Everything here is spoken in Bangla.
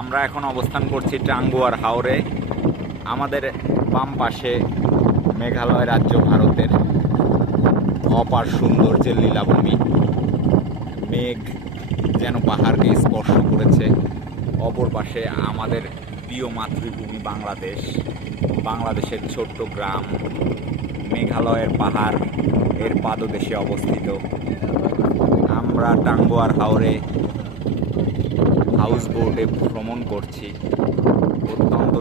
আমরা এখন অবস্থান করছি টাঙ্গুয়ার হাওরে। আমাদের বাম পাশে মেঘালয় রাজ্য, ভারতের অপার সৌন্দর্যের লীলাভূমি। মেঘ যেন পাহাড়কে স্পর্শ করেছে। অপর পাশে আমাদের প্রিয় মাতৃভূমি বাংলাদেশ, বাংলাদেশের ছোট্ট গ্রাম মেঘালয়ের পাহাড় এর পাদদেশে অবস্থিত। আমরা টাঙ্গুয়ার হাওরে হাউস বোটে ভ্রমণ করছি। অত্যন্ত